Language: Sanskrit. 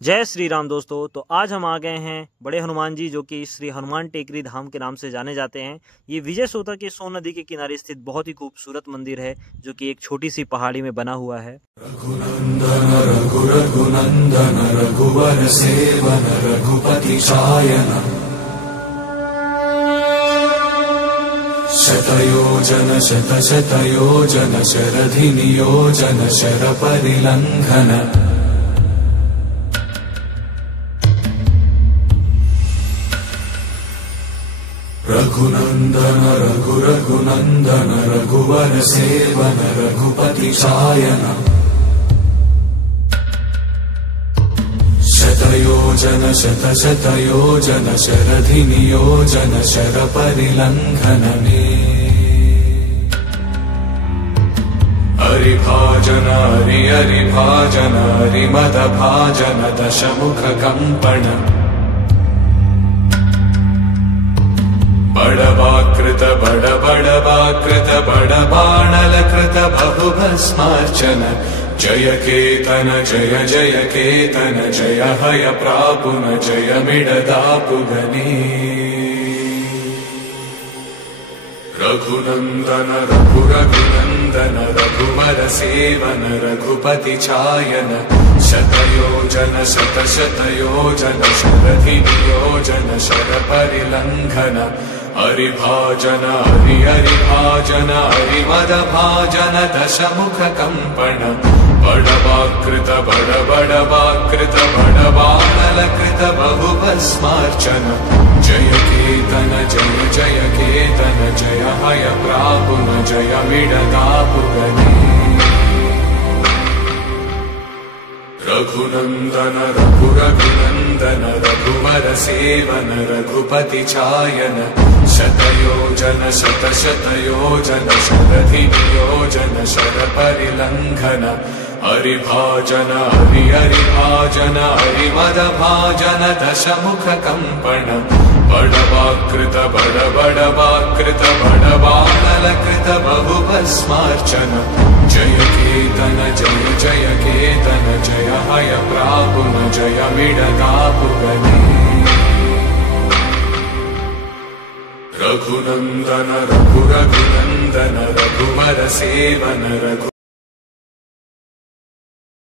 जय श्री राम दोस्तों। तो आज हम आ गए हैं बड़े हनुमान जी, जो कि श्री हनुमान टेकरी धाम के नाम से जाने जाते हैं। ये विजय सोता के सोन नदी के किनारे स्थित बहुत ही खूबसूरत मंदिर है, जो कि एक छोटी सी पहाड़ी में बना हुआ है। रघुनंदन रघुनंदन रघुवर सेवन रघुपति शायन शतयोजन शतशतयोजन शरधि नियोजन शर परिलंघन रघुनंदन रघुनंदन रघुवर सेवन रघुपति शायन शतयोजन शतशतयोजन शरधि नियोजन शर परिलंघन हरिभाजन हरिभाजन हरिमद भाजन दशमुख कंपन बड़वाकृत बड़वाकृत बड़बाणलकृत बहुभस्मार्चन जय केतन जय जय केतन जय हय प्रापुन जय मिडदापुगनी रघुनंदन रघुनंदन रघुवर सेवन रघुपति चायन शतयोजन शतशतयोजन शरधि नियोजन शर परिलंघन हरिभाजन हरिभाजन हरिमद भाजन दशमुख कंपन बड़वाकृत बड़वाकृत बड़बाणलकृत बहुभस्मार्चन जय केतन जय जय केतन जय हय प्रापुन जय मिडदापुगनी रघुनंदन रघुनंदन रघुवर सेवन रघुपति चायन शतयोजन शतशतयोजन शरधि नियोजन शर परिलंघन हरिभाजन हरिभाजन हरिमद भाजन दशमुख कंपन बड़वाकृत बड़वाकृत बड़बाणलकृत बहुभस्मार्चन जय केतन जय जय केतन जय हय प्रापुन जय मिडदापुगनी रघुनंदन रघुनंदन रघुवर सेवन रघु